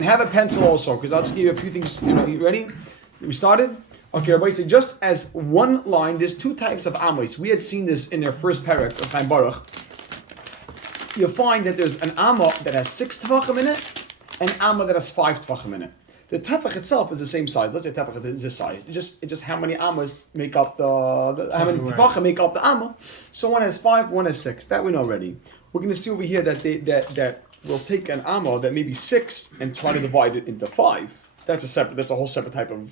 Have a pencil also, because I'll just give you a few things. You ready? We started? Okay, everybody. So just as one line, there's two types of amos. We had seen this in their first parak of Chaim Baruch. You'll find that there's an amma that has 6 tefachim in it, and an amma that has 5 tefachim in it. The tefach itself is the same size. Let's say tefach is this size. It's just how many ammas make up how many tefachim make up the amma. So one has 5, one has 6. That we know already. We're going to see over here that we'll take an amma that may be 6 and try to divide it into 5. That's a whole separate type of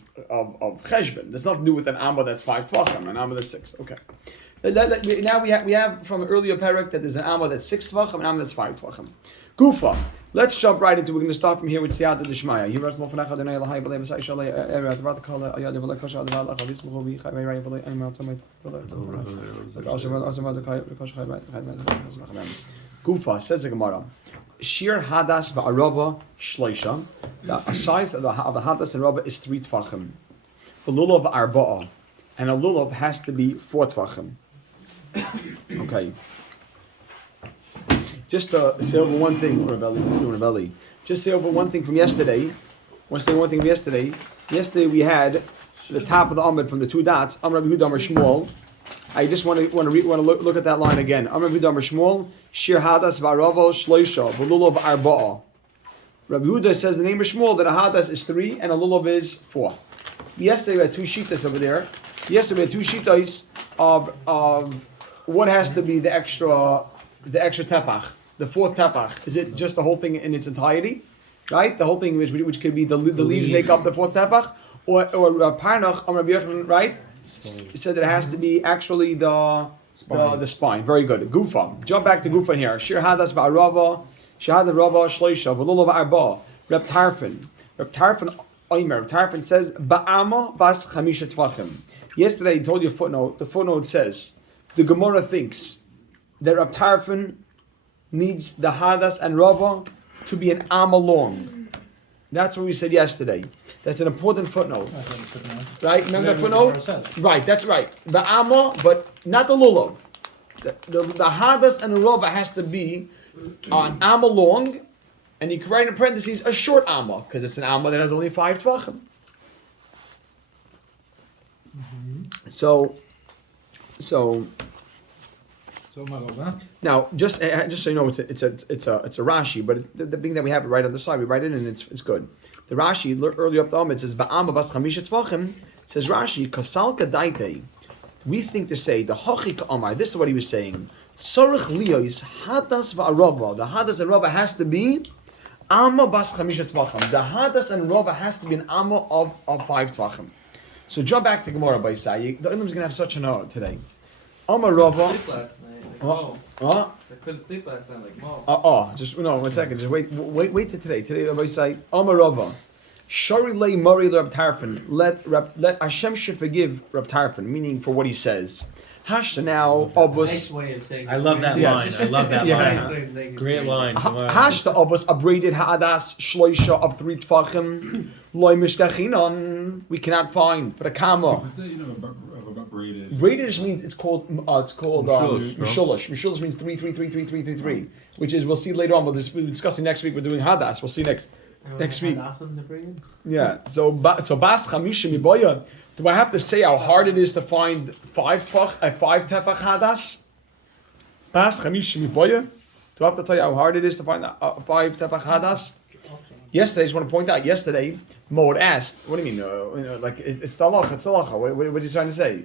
cheshbon. There's nothing to do with an amma that's 5 tvachim, an amma that's 6. Okay. Now we have from an earlier parak that there's an amma that's 6 tvachim, an amma that's 5 tvachim. Gufa. Let's jump right into. We're going to start from here with Siyata Dishmaya. He writes more for Nachad and Ayla Bale Masai Shalay Area the Ratakala Ayad Vala Kasha the Vala Khalis Mobi Khayray Vala Ayma Tamay Gufa says the Gemara. Shir Hadas Va'arava Shleisha. The size of the Hadas and Rava is 3 Tvachim. The Lulav Arba'a. And a Lulav has to be 4 Tvachim. Okay. Just to say over one thing, Ravelli. Just say over one thing from yesterday. I want to say one thing from yesterday. Yesterday we had the top of the Amud from the 2 dots. Amr Rabbi Yehuda Amr Shmuel. I just want to look at that line again. Amr Rabbi Yehuda Amr Shmuel. Shir Hadas Va'araval Shloisha V'Lulav Arba'a. Rabbi Yehuda says the name of Shmuel that a Hadas is 3 and a Lulav is 4. Yesterday we had 2 shitas over there. Yesterday we had 2 shitas of what has to be the extra tefach. The 4th tefach, is it just the whole thing in its entirety, right? The whole thing, which could be the leaves make up the 4th tefach, or Parnach Rabbi Yochanan, right? Said that it has to be actually the spine. Very good. Gufa. Jump back to Gufa here. Shir Hadas Va'arava, Shir Hadas Rava Shleisha, V'Lulav Arba. Reb Tarfon. Reb Tarfon says Ba'ama Vas Chamisha Tvachim. Yesterday I told you a footnote. The footnote says the Gemara thinks that Reb Tarfon needs the Hadas and Rava to be an Amma long. That's what we said yesterday. That's an important footnote. Right? Remember that footnote? Right, that's right. The Amma, but not the Lulav. The Hadas and the Rava has to be an Amma long, and you can write in parentheses a short Amma, because it's an Amma that has only 5 Tvachim. So now, just so you know, it's a Rashi, but the thing that we have it right on the side, we write it and it's good. The Rashi earlier up the Amid says Ba'ama Bas Chamisha Tvachim. Says Rashi Kasalka Daite. We think to say the Hachik Amar. This is what he was saying. Sorach Liyos Hadas Va'arava. The Hadas and Rava has to be Amma Bas Chamisha Tvachim. The Hadas and Rava has to be an Amma of 5 Tvachim. So jump back to Gemara by Say. The Imam is going to have such an hour today. Amma Rava. I couldn't sleep last night like Mo. Just no, 1 second. Just wait till today. Today, everybody say Amarava. Shari lay Mari Rab Tarfon. Let Hashem should forgive Rab Tarfon, meaning for what he says. Hashta now Obus. I love that line. I love that line. Great line. Hashta Obus abraded Hadas Shloisha of 3 Tfachim. Loy Mishkachinon. We cannot find, but a comma. Braided just means it's called Mishulish. Mishulish means 3, which is, we'll see later on. We'll be discussing next week. We're doing Hadas. We'll see next week. Yeah. So Bas Chamisha Miboya. Do I have to say how hard it is to find 5 tefach Hadas? Bas Chamisha Miboya. Do I have to tell you how hard it is to find 5 tefach Hadas? Yesterday, I just want to point out. Yesterday, Mo had asked, "What do you mean? Like it's talacha? It's talacha. What are you trying to say?"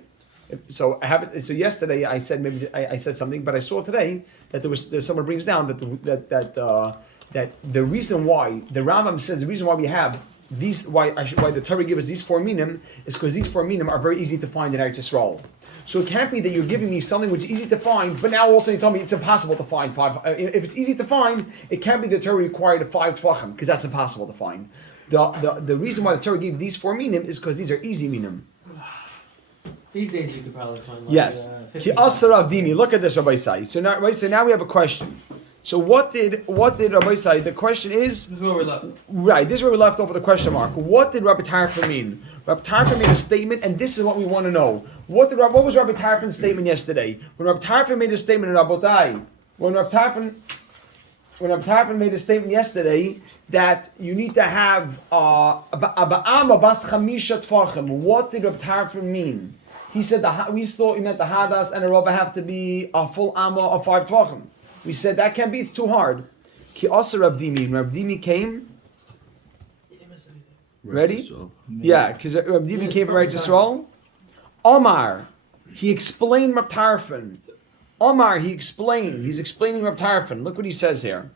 So yesterday I said maybe I said something, but I saw today that someone brings down that the reason why the Rambam says the reason why we have these why the Torah gives us these 4 minim is because these 4 minim are very easy to find in Eretz Yisrael. So it can't be that you're giving me something which is easy to find, but now also you tell me it's impossible to find 5. If it's easy to find, it can't be the Torah required 5 tvachim, because that's impossible to find. The reason why the Torah gave these 4 minim is because these are easy minim. These days you could probably find like yes. 50. Look at this, Rabbi Sai. So now we have a question. So what did Rabbi say? The question is... This is where we're left. Right, this is where we left off with the question mark. What did Rabbi Tarfon mean? Rabbi Tarfon made a statement, and this is what we want to know. What was Rabbi Tarfon's statement yesterday? When Rabbi Tarfon made a statement in Rabotai, when Rabbi Tarfon made a statement yesterday that you need to have ba'ama bas chamisha tfachim. What did Reb Tarfon mean? He said we thought he meant the hadas and the rubber have to be a full amma of 5 tvachim. We said that can't be; it's too hard. Ki also Reb Dimi. Reb Dimi came. Ready? Yeah, because Reb Dimi came from Eretz Yisrael. Omar, he explained Reb Tarfon. Omar, he explained. He's explaining Reb Tarfon. Look what he says here.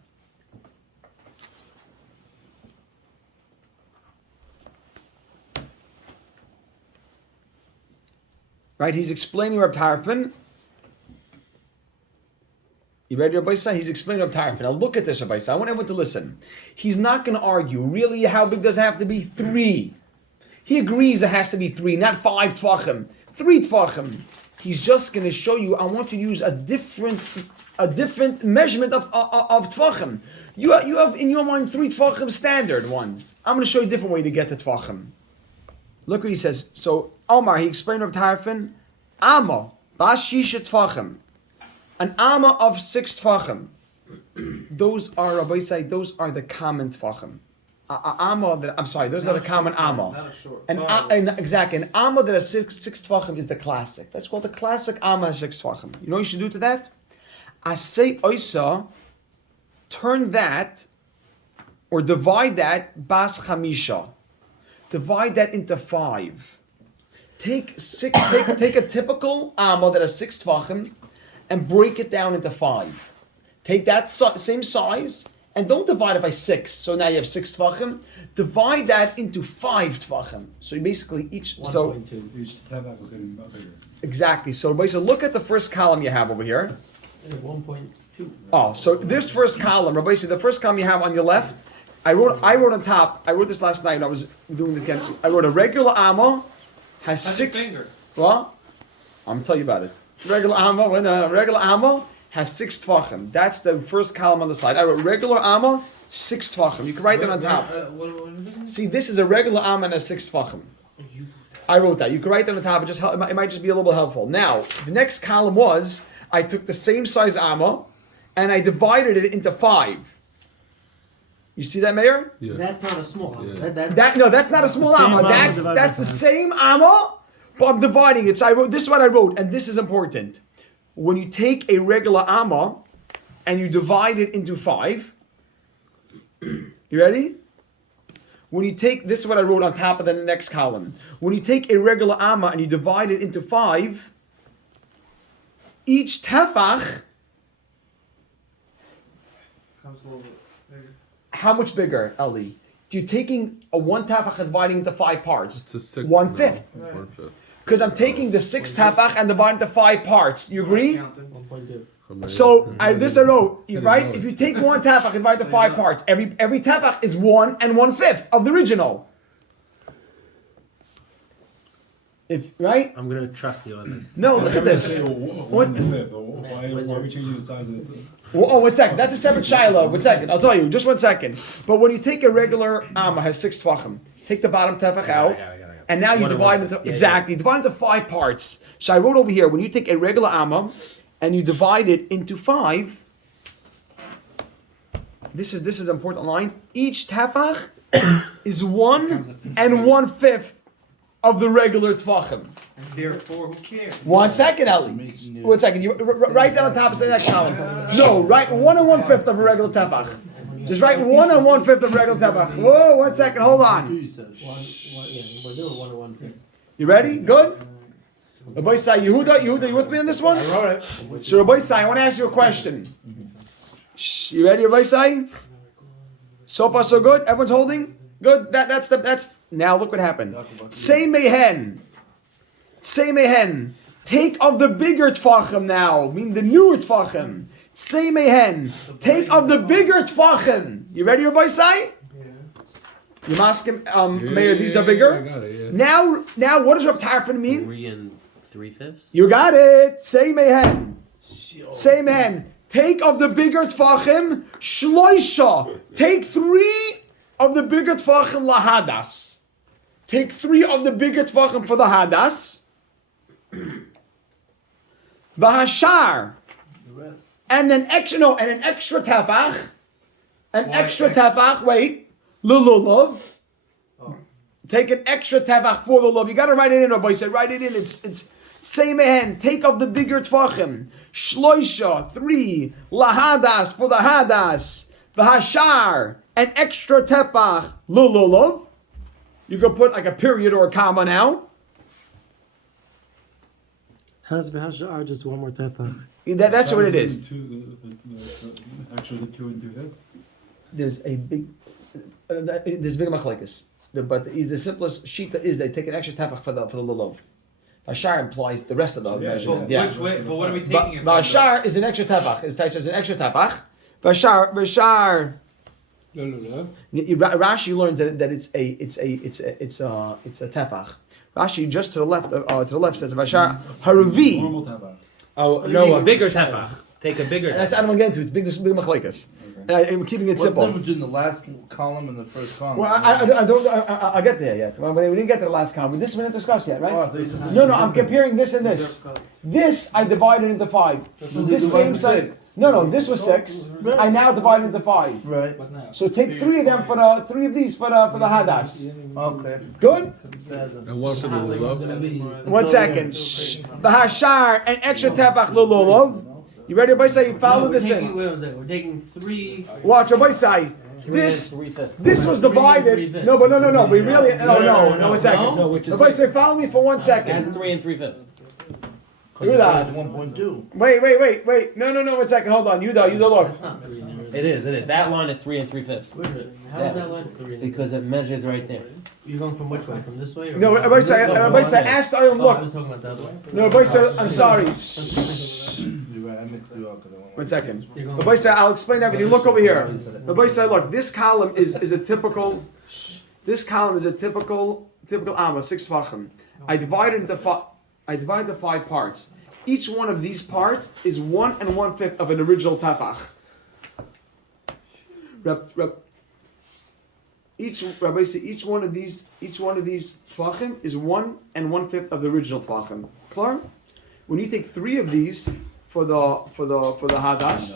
Right, he's explaining Reb Tarfon. You ready, Rabbi Isa? He's explaining Reb Tarfon. Now look at this, Rabbi Isa. I want everyone to listen. He's not going to argue. Really, how big does it have to be? 3. He agrees it has to be 3, not 5 tvachim. 3 tvachim. He's just going to show you. I want to use a different measurement of tvachim. You have in your mind 3 tvachim standard ones. I'm going to show you a different way to get to tvachim. Look what he says. So Omar, he explained Reb Tarfon, Amma, bas shisha tvachim. An amma of 6 tvachim. Those are, Rabbi say, those are the common tvachim. Those are the common amma. Not a short. Exactly. An amma that has 6 tvachim is the classic. That's called the classic amma has 6 tvachim. You know what you should do to that? Asay oisa, turn that, or divide that, bas chamisha. Divide that into 5. Take a typical amma that has 6 tvachim and break it down into 5. Take that same size and don't divide it by 6. So now you have 6 tvachim. Divide that into 5 tvachim. So you basically each 1.2. Each tefach was getting bigger. Exactly. So basically, look at the first column you have over here. 1.2. Oh, so this first column, Rabbi, the first column you have on your left. I wrote on top. I wrote this last night. I was doing this again. I wrote a regular amma has 6. Well, I'm gonna tell you about it. Regular amma has 6 tvachim. That's the first column on the side. I wrote regular amma 6 tvachim. You can write that on top. See, this is a regular amma and a 6 tvachim. I wrote that. You can write that on top. It might just be a little bit helpful. Now, the next column was I took the same size amma and I divided it into 5. You see that, Mayor? Yeah. That's not a small amma. Yeah. That's not a small amma. That's the same amma, but I'm dividing it. So I wrote, this is what I wrote, and this is important. When you take a regular amma and you divide it into 5, you ready? When you take, this is what I wrote on top of the next column. When you take a regular amma and you divide it into 5, each tefach, Comes a little bit bigger. how much bigger, Eli? You're taking a 1 tefach and dividing into 5 parts. It's a 6. 1/5. No, 1/5. Because I'm taking the 6 tefach and dividing into 5 parts. You agree? 1.2. So I wrote, right? If you take 1 tefach and divide into 5 parts, every tefach is 1 and 1/5 of the original. Right? I'm gonna trust you on this. No, look at this. Why are we changing the size of it? Oh, 1 second. That's a separate shiloh. 1 second. I'll tell you. Just 1 second. But when you take a regular amma has 6 tefachim, take the bottom tefach out, and now you divide into divide into 5 parts. So I wrote over here, when you take a regular amma and you divide it into 5, this is an important line. Each tefach is 1 and 1/5 of the regular tefachim. And therefore, who cares? 1 second, Eli. 1 second. You write down on top of the next column. No, write 1 and 1/5 of a regular tefach. Just write 1 and 1/5 of a regular tefach. Whoa, 1 second. Hold on. We're doing 1 and 1/5. You ready? Good. Rabbi Sai, Yehuda, you with me on this one? I wrote it. So Rabbi Sai, I want to ask you a question. You ready, Rabbi Sai? So far, so good. Everyone's holding. Good. That's. Now look what happened. Say mehen. Take of the bigger tfachim now, meaning the newer tfachim. Say mehen. Take of the bigger tfachim. You ready, Rabbi Sai? You ask him, Mayor, these are bigger. I got it, yeah. Now, what does Reb Tarfon mean? 3 3/5. You got it. Say mehen. Say mehen. Take of the bigger tfachim, shloisha. Take 3 of the bigger tfachim lahadas. Take 3 of the bigger tfachim for the hadas. V'hashar. And an extra tefach. An extra tefach. Wait. lululav. Take an extra tefach for the lulav. You got to write it in, Rabbi. Say write it in. It's same hand. Take of the bigger tvachim. Shloisha 3 lahadas for the hadas. V'hashar an extra tefach lululav. You could put like a period or a comma now. Has v'hashar just one more tefach? That's what it is. Actually, the 2 and 2/5. There's a big machlekes. But the simplest shita is they take an extra tefach for the lulav. Vashar implies the rest of the measurement. But which way? But what are we taking it from? Vashar is an extra tefach. It's touched as an extra tefach. Vashar. Rashi learns that it's a tefach. Rashi just to the left says Vashar Haravi. Normal tefach. Oh no, a bigger tefach. Take a bigger. That's I don't get into it. It's big. This big machlekes. I'm keeping it What's simple. the difference between the last column and the first column? Well, I'll get there yet. Well, we didn't get to the last column. This we didn't discuss yet, right? Oh, I thought you just- No, I'm comparing this and this. This I divided into 5. This same size. 6. No, this was 6. I now divide into 5. Right. So take 3 of them for the 3 of these for the hadas. Okay. Good. And one for the lulav. 1 second. The hashar and extra tefach lululav. You ready, Rabbi Say? Follow this in. We're taking 3. Watch, Rabbi Say. This was divided. No, but no. We really. No. 1 second. No, which is Rabbi Say, follow me for 1 That's second. 3 3/5. Do that. 1.2. Wait. No. 1 second. Hold on. Yuda, look. That's not 3. It is. That line is 3 3/5. Where is it? How is that line 3? Because it measures right there. You're going from which way? From this way? Or No, from Rabbi Say, ask Aaron, Oh, I look. was talking about the other way. No, Rabbi Say, I'm sorry. You're right, I mixed you up. 1 second. You're going Rabbi Say, I'll explain everything. Look over here. Rabbi Say, look, this column is a typical. This column is a typical amma, 6 tvachim. I divide it into 5 parts. Each one of these parts is 1 1/5 of an original tefach. Rabbi say each one of these tvachim is 1 1/5 of the original tvachim. Clear? When you take 3 of these for the hadas,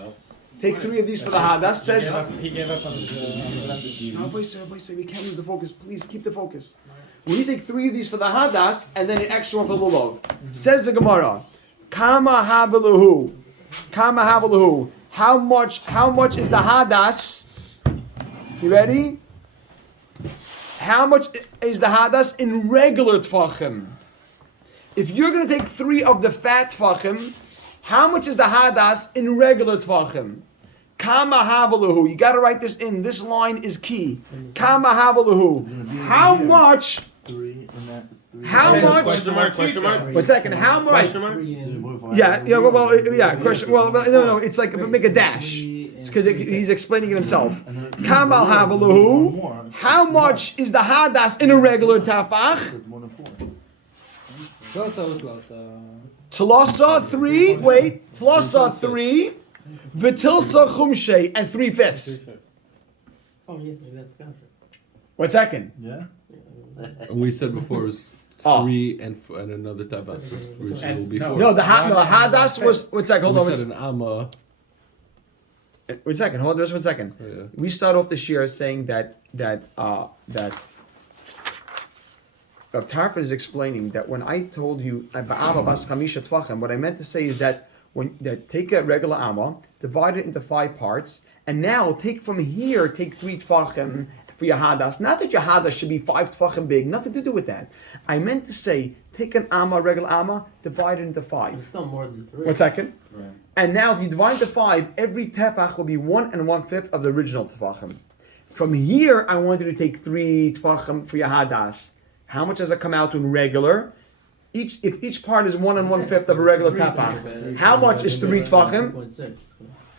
take 3 of these for the hadas. Says He gave up on the Rabbi say we can't lose the focus. Please keep the focus. When you take 3 of these for the hadas and then an extra one for the lulav, says the Gemara, Kama havaluhu. How much is the hadas? You ready? How much is the hadas in regular tfachim? If you're going to take 3 of the fat tfachim, how much is the hadas in regular tfachim? Kama havaluhu. You got to write this in. This line is key. Kama havaluhu. How much? 3 and that. 3. How much? Question mark. 1 second. How much? Question mark. 3 and Yeah. Question. Well, no. It's like make a dash. It's because he's explaining it himself. Kamal havaluhu. How much is the hadas in a regular tafach? Tlasa 3. Wait. Tlasa 3. Vitilsa chumshe and 3/5. Oh, yeah, that's kasha. 1 second. Yeah? And we said before it was 3 and another tefach, which will be 4. No, the hadas was. 1 second. Hold we on. said an amma. 1 second. Hold on. Just 1 second. Yeah. We start off this year saying that Rav Tarfon is explaining that when I told you what I meant to say is that take a regular amma, divide it into 5 parts, and now take 3 tfachim for your hadas. Not that your hadas should be 5 tfachim big, nothing to do with that. I meant to say take an amma, regular amma, divide it into 5. It's still more than 3. 1 second. Right. And now if you divide into 5, every tefach will be 1 1/5 of the original tefachim. From here, I wanted to take 3 tefachim for your hadas. How much does it come out to in regular? If each part is 1 1/5 of a regular tefach, how much is 3 tefachim?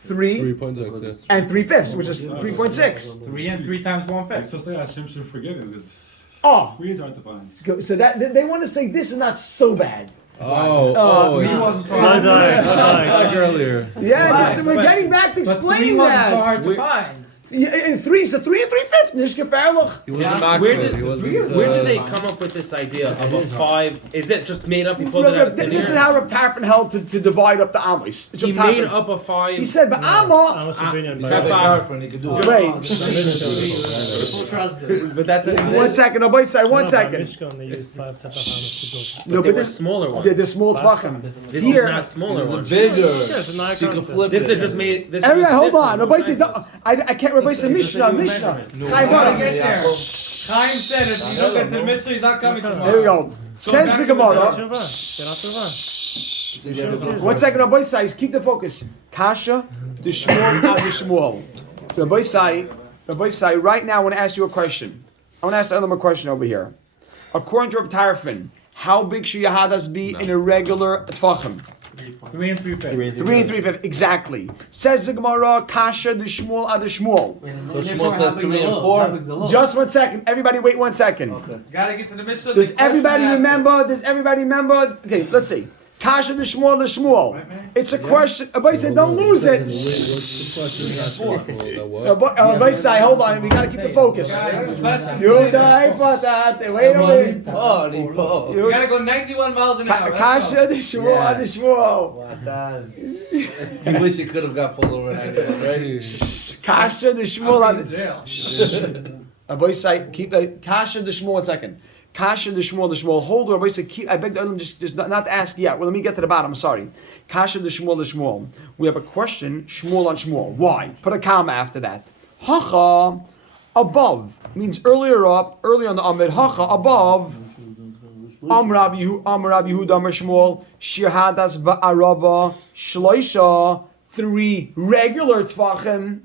3 3.6, yes. and 3/5, which is 3.6. 3 and 3 times 1/5. It's just like Hashem should forgive him because Oh, 3 is hard to find. so that they want to say this is not so bad. It's like earlier. Yeah, we're getting back to explaining that. hard to find. Three is a 3 and 3/5. Nicht gefährlich. He wasn't Where makbid. did, He wasn't. where did they come up with this idea of a 5? Is it just made up? He pulled it out of thin This is air? how Reb Tarfon held to divide up the Amos. He made up a 5. He said, but Amma. Amos opinion, He's but got the girlfriend, he can do it. Wait. Full trust him. But that's it. One second. No, wait, one no, second. Mishkan, they used 5 tefach Amos to No, They but were this, smaller ones. the small tvachim. This Here- is not smaller It's a ones. bigger. it's a nice You can concept. flip This it. is just made. This Everybody, is hold on. different. Nobody say, I can't. Nobody say Mishnah. No, Chaim, no, what? Get yeah, there. Chaim said if you look at the mitzvah, he's not coming tomorrow. There we go. Says the Gemara. One second. Nobody says, keep the focus. Kasha, the Shmuel, not the Shmuel. Nobody say, right now I want to ask you a question. I want to ask Elam a question over here. According to Reb Tarfon, how big should Yahadas be in a regular tvachim? 3 and 3/5. 3 and 3/5, exactly. Says the Gemara, Kasha, the Shmuel, ad the Shmuel. Shmuel said 3 and 4. Just 1 second. Everybody, wait 1 second. Okay. Gotta get to the mitzvah. Does everybody remember? Okay, let's see. Kasha, the Shmuel, the Shmuel. It's a question. Everybody said, don't lose it. Everybody say, hold on. We gotta keep the focus. You die for that. Wait a minute. You gotta go 91 miles an hour. Kasha, the Shmuel, ad the Shmuel. You wish you could have got full over 91, right? Kasha, the Shmuel, ad the jail. Rabbi say, keep Kasha the Shmuel 1 second. Kasha the Shmuel. Hold on, Rabbi say, keep. I beg the Olam just not to ask yet. Well, let me get to the bottom. Sorry. Kasha the Shmuel. We have a question. Shmuel on Shmuel. Why? Put a comma after that. Hacha above means earlier up, earlier on the Amid. Hacha above. Amrav Yehuda Amar Shmuel. Shir Hadas va'arava shloisha 3 regular tvachim.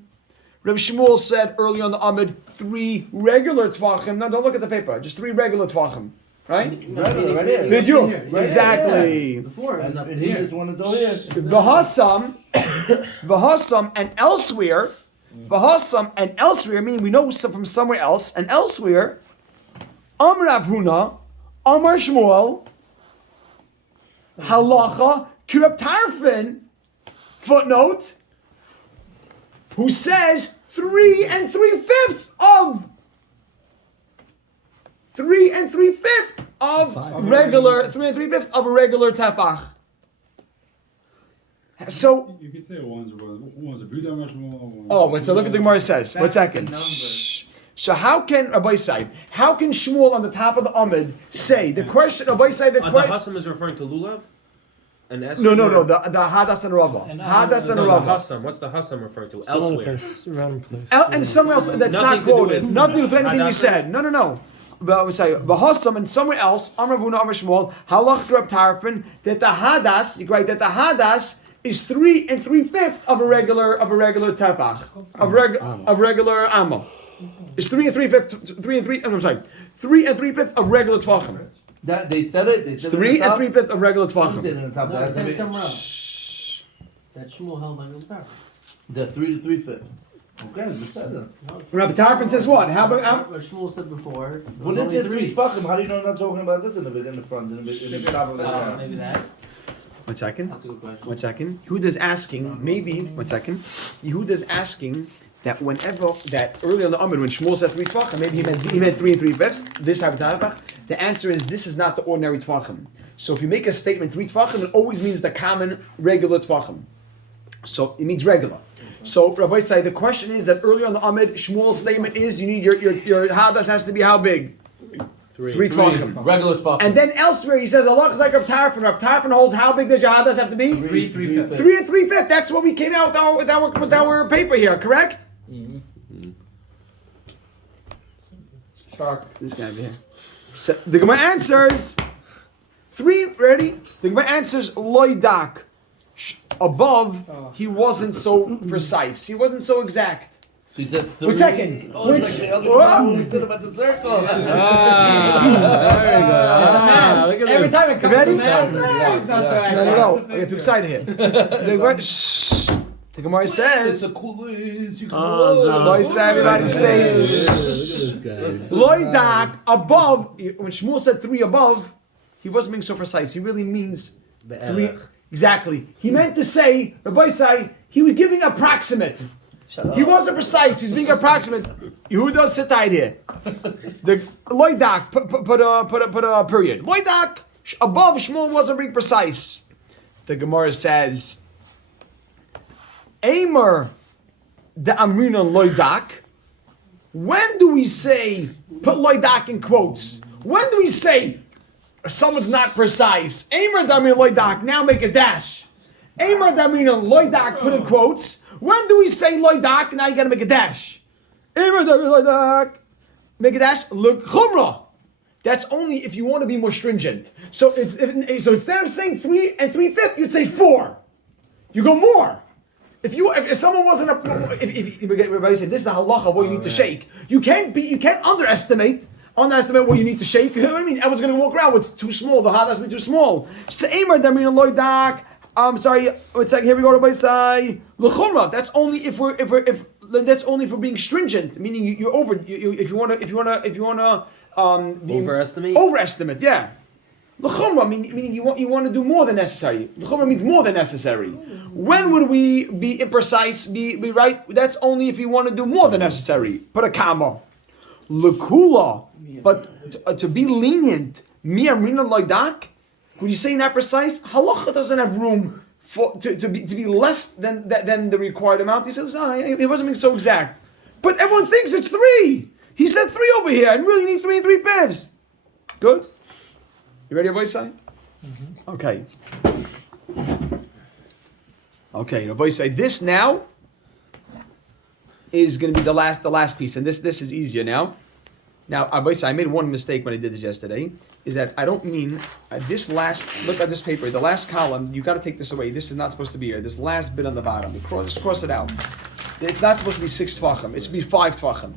Reb Shmuel said earlier on the Amid 3 regular tvachim. No, don't look at the paper. Just 3 regular tvachim, right? Right here. Did you? Right Exactly. Before it was up And he here. just wanted to go here. V'hasam, and elsewhere. V'hasam and elsewhere. Meaning we know from somewhere else and elsewhere. Amar Rav Huna, Amar Shmuel, Halacha, Kirab Tarfin. Footnote. Who says 3 and 3/5 of 3 and 3/5 of regular 3 and 3/5 of a regular tefach. So You could say one's a Buddha Mashmo. oh, wait. So look at the Gemara says. 1 second. Shh. So how can Rabbi say? How can Shmuel on the top of the Amid say the question? Rabbi say the The question. Hassam is referring to Lulav? And Esther? No. The Hadas and Rava. Hadas and No, the Rava. Hassam. What's the Hassam referring to? Elsewhere. Random place. And somewhere else that's Nothing not to do quoted. with- Nothing with anything you Hadassah? said. No. But we say Bahasam and somewhere else. Amar Buna Amar Shmuel. Halach Reb Tarfon that the Hadas. You write that the Hadas is 3 and 3/5 of a regular tefach of regular amma. It's 3 and 3/5. 3 and 3. I'm sorry. 3 and 3/5 of regular tvachim. That they said it. They It's said 3 it and 3/5 of regular Who's tvachim. in the top? No, it That's said a it somewhere else. That Shmuel held like it was powerful. the 3 to 3/5. Okay, they said it. Rabbi Tarfon says what? How about? What Shmuel said before. When it said 3, fuck him. How do you know I'm not talking about this in the front, in the top of the Maybe that. 1 second. That's a good question. 1 second. Yehuda's asking, maybe, 1 second. Yehuda's asking that whenever, that early on the Amid, when Shmuel said 3 tvachim, maybe he meant 3 and 3/5, this type of tefach. The answer is this is not the ordinary tvachim. So if you make a statement 3 tvachim, it always means the common regular tvachim. So it means regular. So Rabbi say the question is that early on the Amid, Shmuel's statement is you need your hadas has to be how big? 3 tvachim. regular fuck. And then elsewhere he says Allah is like Rav Tarfon. Rav Tarfon holds how big does your hadas have to be? 3 3/5. 3 and 3/5. That's what we came out with our paper here, correct? Shark. This guy over here. So the Gemara answers 3. Ready? The Gemara answers loidak. Above, he wasn't so precise. He wasn't so exact. So he said 3. 1 second. Oh, it's like the other one. He said about the circle. There you go. Every time it comes Ready? to man, it's not so accurate. No. I get too excited here. The Gemara, shh. The Gemara It's says. a cool ways. You can Everybody say, everybody stay. Look at this guy. Loidak above. When Shmuel said 3 above, he wasn't being so precise. He really means 3. Exactly. He meant to say, Rabbi say, he was giving approximate. He wasn't precise. He's being approximate. Yehuda, sit tight here. The loidak put a period. Loidak above Shmuel wasn't being precise. The Gemara says, Aimer the Amrina loidak. When do we say put loidak in quotes? When do we say someone's not precise? Aimer the Amrina loidak. Now make a dash. Aimer the Amrina loidak put in quotes. When do we say loidak? Now you got to make a dash. Aimer the Amrina loidak. Make a dash. Look chumrah. That's only if you want to be more stringent. So so instead of saying 3 3/5, you'd say 4. You go more. If someone wasn't if everybody said this is a halacha of what you need to shake, you can't underestimate what you need to shake. You know what I mean? Everyone's gonna walk around. What's too small? The hot has to be too small. Seimer damina loidak. Sorry. It's like here we go to by say l'chumra. That's only if that's only for being stringent. Meaning you're over. If you wanna overestimate. Yeah. L'chumra meaning you want to do more than necessary. L'chumra means more than necessary. When would we be imprecise? Be right? That's only if you want to do more than necessary. Put a comma. L'kula, but to be lenient. Mi amrina loidak. When you say not precise, halacha doesn't have room to be less than the required amount. He says, it wasn't being so exact. But everyone thinks it's 3. He said 3 over here, and really you need 3 3/5. Good. You ready, Rabbi Say? Okay. Okay, Rabbi Say, this now is going to be the last piece, and this is easier now. Now, Rabbi Say, I made one mistake when I did this yesterday, is that I don't mean this last, look at this paper, the last column, you got to take this away. This is not supposed to be here. This last bit on the bottom, just cross it out. It's not supposed to be 6 tefachim. It's to be 5 tefachim.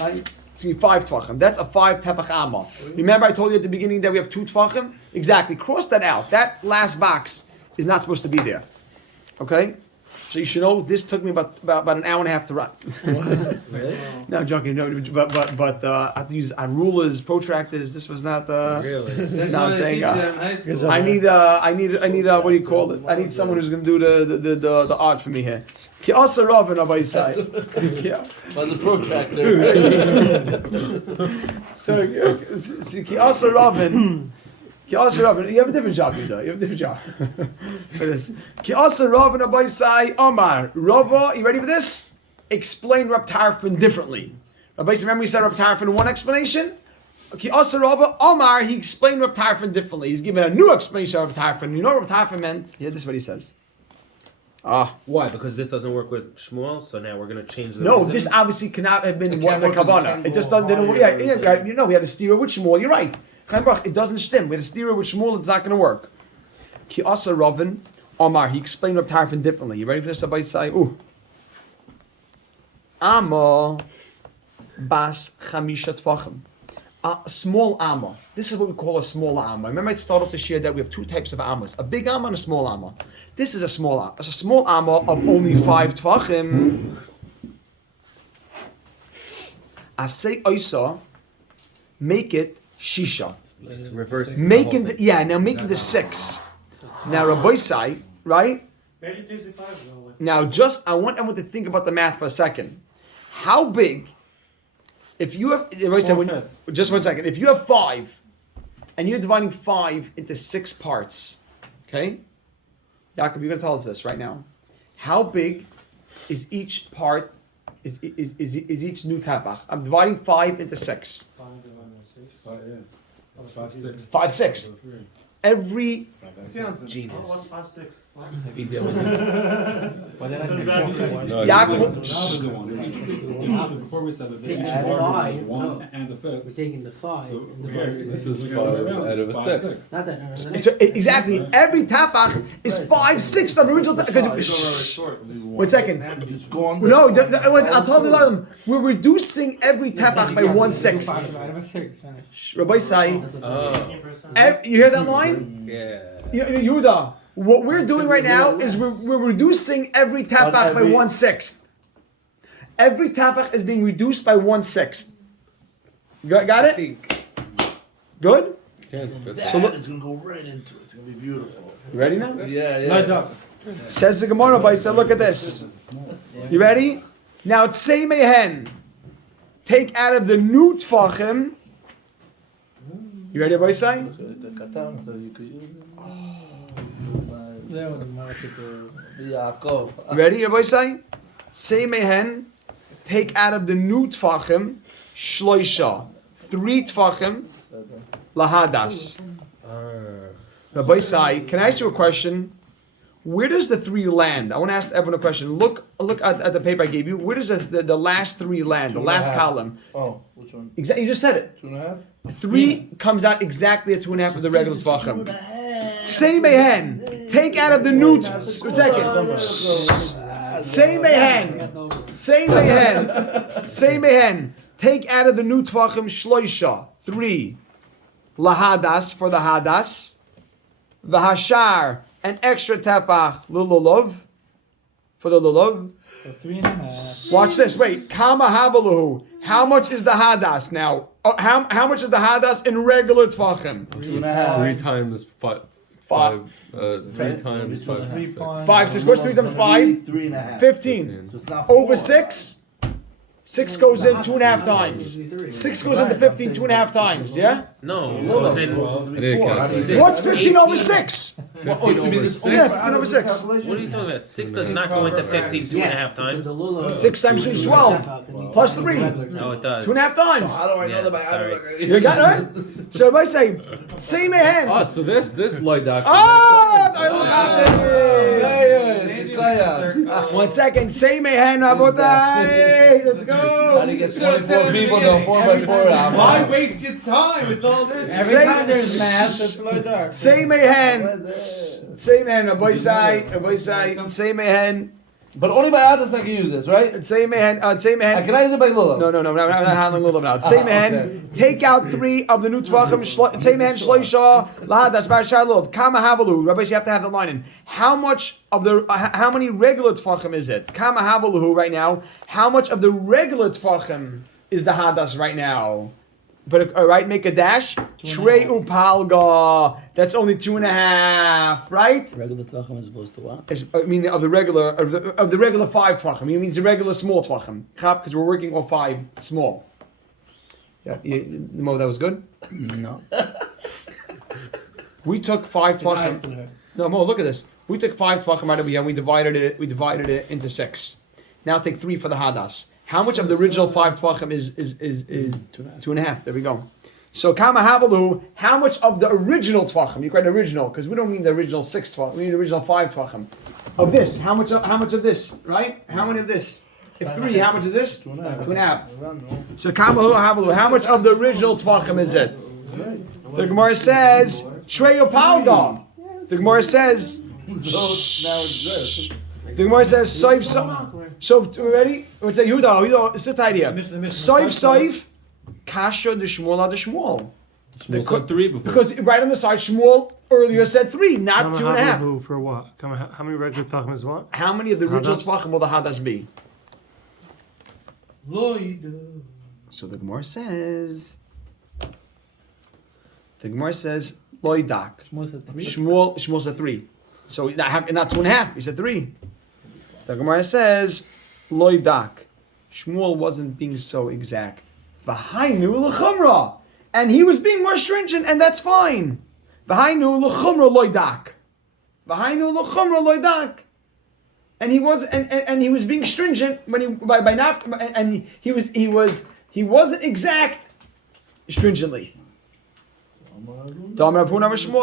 Right? It's going to be 5 tefachim. That's a 5 tefach amma. Remember I told you at the beginning that we have 2 tefachim? Exactly. Cross that out. That last box is not supposed to be there. Okay? So you should know this took me about an hour and a half to run. Really? No, I'm joking. No, but I have to use rulers, protractors. This was not Really? No, I'm saying I need what do you call it? I need someone who's going to do the art for me here. Ki asa Ravin on my side. Yeah. By the protractor. So Ki asa Ravin. Ki asa Ravin. You have a different job, you have a different job. For this. Ki asa Ravin on my side. Omar Rava. You ready for this? Explain Rab Tarfon differently. Rabbi, remember we said Rab Tarfon in one explanation? Ki asa Rava. Omar. He explained Rab Tarfon differently. He's given a new explanation of Rab Tarfon. You know what Rab Tarfon meant? Yeah, this is what he says. Why? Because this doesn't work with Shmuel, so now we're going to change the No, reason? this obviously cannot have been what the Kavanah. It just didn't work. Yeah, we had a steer with Shmuel. You're right. It doesn't stem. We had a steer with Shmuel. It's not going to work. Ki asa Ravin Omar. He explained Rab Tarfon differently. You ready for this? Rabbi say, Amma bas chamisha tfachim. A small amma. This is what we call a small amma. Remember, I started off this year that we have 2 types of ammas: a big amma and a small amma. This is a small amma. It's a small amma of only 5 tfachim. I say oisa, make it shisha. Reverse. Making making the 6. Now Rabbi say, right? Make it easy 5 though. Now I want everyone to think about the math for a second. How big? If you have, just 1 second. If you have 5, and you're dividing 5 into 6 parts, okay? Yaakov, you're gonna tell us this right now. How big is each part? Is each new tapach? I'm dividing 5 into 6. 5 6. Every Genius. 5 6. Be doing this. Why did I say 4? Yaakov. Before we said that They each add part five, was 1 no. and the 5th. We're taking the 5. So and here, dividing it. This is we 5 got around. out of a 5, 6. Not that. Exactly. Every tapach is 5 6 of the original. Because 1 second. No, I'll tell you. We're reducing every tapach by 1 6. Rabbi say, you hear that line? Yeah. Yehuda, what we're doing right now is we're reducing every tapach by 1 6. Every tapach is being reduced by 1 6. Got it? Good? So look, it's gonna go right into it. It's gonna be beautiful. You ready now? Yeah. Says the Gemara, but he said, look at this. You ready? Now it's say mehen. Take out of the new tfachim. You ready, boy? Say. The katan, so you could use it. You ready, boy? Say. Say mehen. Take out of the new tfachim. Shloisha. 3 tfachim. Lahadas. Rabbi Sai, can I ask you a question? Where does the 3 land? I want to ask everyone a question. Look at the paper I gave you. Where does the last 3 land? The last column. Oh, which one? Exactly. You just said it. 2.5? 3 comes out exactly at 2.5 of the regular tvachim. Say mehen. Take out of the new. Say mehen. Say mehen. Say mehen. Take out of the new tvachim shloisha. 3. Lahadas for the hadas. V'hashar. An extra tefach lululav for the lulav. So 3.5. Watch this. Wait. Kama havaluhu. How much is the hadas now? How much is the hadas in regular tvachim? 3 times 5. 3 times 5. 5, 6. What's 3 times 5? 3.5. 15. So it's not Over 4. 6. 6 goes in 2.5 times. 6 goes into 15 2.5 times. Yeah. No, it goes in. Six. What's 15 over 18. 6? 15 over 6. Yeah, 15 over 6. What are you talking about? 6 does not go into 15 2.5 times. 6 times 2 is 12. Plus 3. No, it does. 2.5 times. How do I know Yeah, that by sorry. You got it right? So if I say, say my hand. Ah, so this Loidak. One second. Say my hand, Rabotai. Let's go. How do you get 24 people to a 4x4? Why waste your time with all this? Every time there's math, it's low dark. Say my hand. Say my hand. Say my hand. But only by others I can use this, right? Say my hand. Say my hand. Can I use it by Lulav? No, I'm not handling Lulav now. Say man, Okay. take out 3 of the new tvachim. Say man, shloisha, lahadas, v'ashar lulav, kama havalu. Rabbis, you have to have the line in. How much of the, how many regular tvachim is it? Kama havalu right now. How much of the regular tvachim is the hadas right now? But all right, make a dash. Shrei upalga. That's only 2.5, right? Regular tvachim is opposed to what? I mean, of the regular 5 tvachim. It means the regular small tvachim. Because we're working on 5 small. Yeah, Mo, that was good. No. We took 5 tvachim. No, Mo, look at this. We took 5 tvachim out of here and we divided it into 6. Now take 3 for the hadas. How much of the original 5 tvachim is 2.5? There we go. So kama havalu, how much of the original tvachim? You write original because we don't mean the original 6 tvachim. We mean the original 5 tvachim. Of this, how much of this? Right? How many of this? If 3, how much is this? 2.5. So kama havalu, how much of the original tvachim is it? The Gemara says shrei upalga. The Gemara says. The Gemara says soif. So ready? We'll say Yehuda, sit tight here. Soif, kasha the Shmuel the Shmuel. Shmuel said 3 before. Because right on the side, Shmuel earlier said 3, not 2.5. For what? How many regular tvachim is what? How many of the original Hadas? tvachim will the hadas be? So the Gemara says. Loidak. Shmuel said 3. So not 2.5. He said 3. The Gemara says, Loidak. Shmuel wasn't being so exact. V'hainu l'chumra. And he was being more stringent, and that's fine. V'hainu l'chumra loidak. V'hainu l'chumra loidak. And he was being stringent when he wasn't exact stringently. Now it all comes together.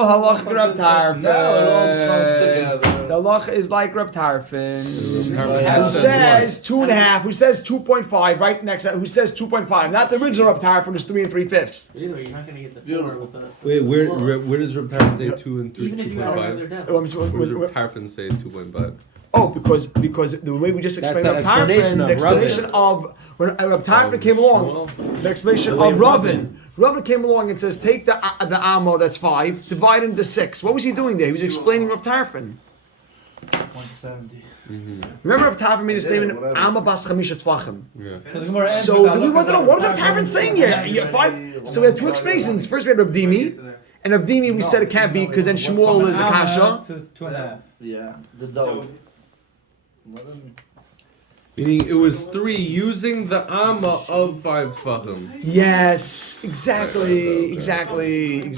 The halacha is like Reb Tarfin. Tarfin Who says 2.5? Who says 2.5? Right next. Who says 2.5? Not the original Reb Tarfin, who's 3 3/5. Either way, you're not going to get the 4 with the... Wait, where does Reb Tarfin say 2 and 3, Even if you got a regular 2.5? depth. Where does Reb Tarfin say 2.5? Oh, because the way we just explained the Reb Tarfin, the explanation of when Reb Tarfin came along, the explanation of Ravin. Ravin came along and says, take the Amo, that's 5, divide into 6. What was he doing there? He was explaining Reb Tarfin. 170. Remember Reb Tarfin made a statement, Amma bas chamisha tvachim. Yeah. So we want to know, what is Reb Tarfin saying here? You have 5. So we have 2 explanations. First we had Reb Dimi, and Reb Dimi we said it can't be because then Shmuel is a kasha. To 2.5. Yeah, the dough. Meaning it was 3 using the amma of 5 tfachim. Yes, exactly.